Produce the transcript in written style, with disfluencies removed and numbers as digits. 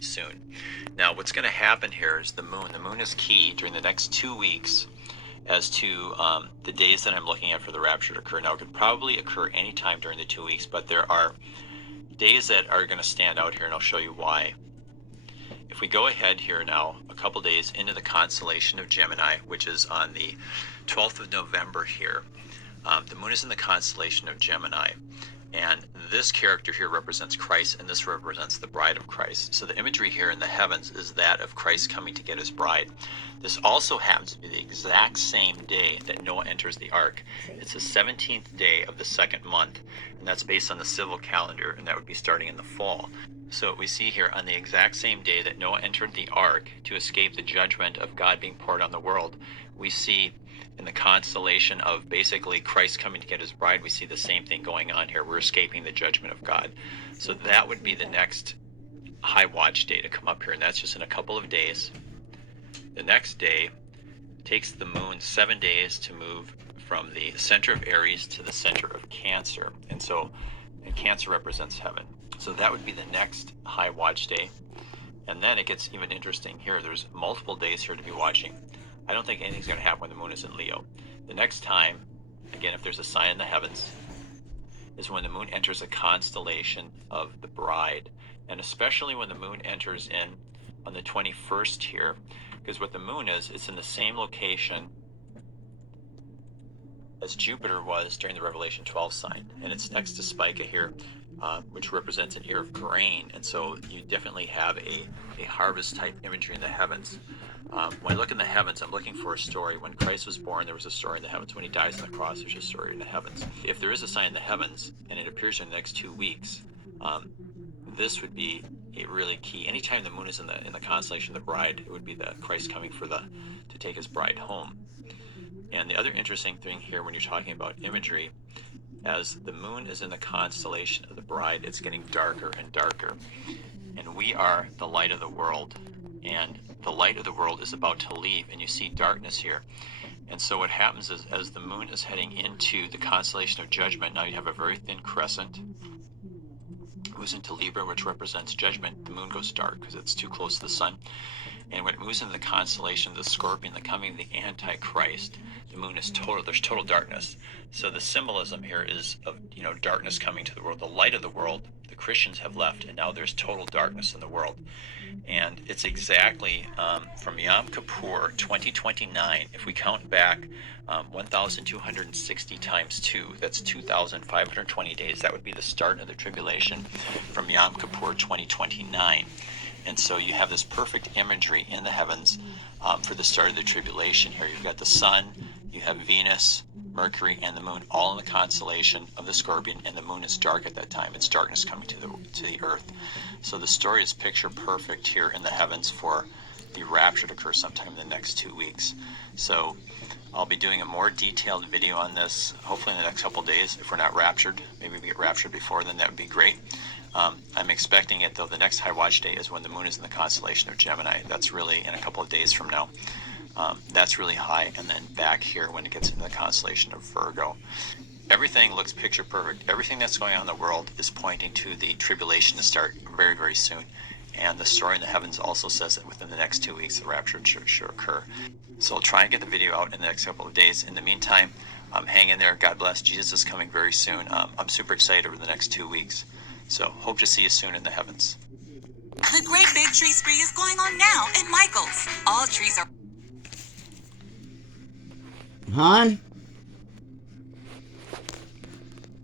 soon. Now, what's going to happen here is the moon. The moon is key during the next 2 weeks as to the days that I'm looking at for the rapture to occur. Now, it could probably occur anytime during the 2 weeks, but there are days that are going to stand out here, and I'll show you why. If we go ahead here now, a couple days into the constellation of Gemini, which is on the 12th of November here, the moon is in the constellation of Gemini. And this character here represents Christ, and this represents the bride of Christ. So the imagery here in the heavens is that of Christ coming to get his bride. This also happens to be the exact same day that Noah enters the ark. It's the 17th day of the second month, and that's based on the civil calendar, and that would be starting in the fall. So we see here on the exact same day that Noah entered the ark to escape the judgment of God being poured on the world, we see in the constellation of basically Christ coming to get his bride, we see the same thing going on here. We're escaping the judgment of God. So that would be the next high watch day to come up here, and that's just in a couple of days. The next day takes the moon 7 days to move from the center of Aries to the center of Cancer. And Cancer represents heaven. So that would be the next high watch day. And then it gets even interesting here. There's multiple days here to be watching. I don't think anything's going to happen when the moon is in Leo. The next time, again, if there's a sign in the heavens, is when the moon enters a constellation of the bride. And especially when the moon enters in on the 21st here, because what the moon is, it's in the same location as Jupiter was during the Revelation 12 sign. And it's next to Spica here, which represents an ear of grain. And so you definitely have a harvest type imagery in the heavens. When I look in the heavens, I'm looking for a story. When Christ was born, there was a story in the heavens. When he dies on the cross, there's a story in the heavens. If there is a sign in the heavens, and it appears in the next 2 weeks, this would be a really key. Anytime the moon is in the constellation of the bride, it would be the Christ coming to take his bride home. And the other interesting thing here, when you're talking about imagery, as the moon is in the constellation of the bride, it's getting darker and darker. And we are the light of the world. And the light of the world is about to leave, and you see darkness here. And so what happens is, as the moon is heading into the constellation of judgment, now you have a very thin crescent. It moves into Libra, which represents judgment. The moon goes dark because it's too close to the sun. And when it moves into the constellation of the Scorpion, the coming of the Antichrist, the moon is there's total darkness. So the symbolism here is of, darkness coming to the world. The light of the world, the Christians have left, and now there's total darkness in the world. And it's exactly from Yom Kippur 2029, if we count back 1,260 times 2, that's 2,520 days. That would be the start of the tribulation from Yom Kippur 2029. And so you have this perfect imagery in the heavens for the start of the tribulation here. You've got the sun, you have Venus, Mercury, and the moon all in the constellation of the Scorpion, and the moon is dark at that time. It's darkness coming to the earth. So the story is picture perfect here in the heavens for the rapture to occur sometime in the next 2 weeks. So I'll be doing a more detailed video on this, hopefully in the next couple of days. If we're not raptured, maybe we get raptured before then, that would be great. I'm expecting it, though. The next high watch day is when the moon is in the constellation of Gemini. That's really in a couple of days from now. That's really high. And then back here when it gets into the constellation of Virgo. Everything looks picture perfect. Everything that's going on in the world is pointing to the tribulation to start very, very soon. And the story in the heavens also says that within the next 2 weeks, the rapture should occur. So I'll try and get the video out in the next couple of days. In the meantime, hang in there. God bless. Jesus is coming very soon. I'm super excited over the next 2 weeks. So hope to see you soon in the heavens. The Great Big Tree Spree is going on now at Michael's. All trees are... Hon?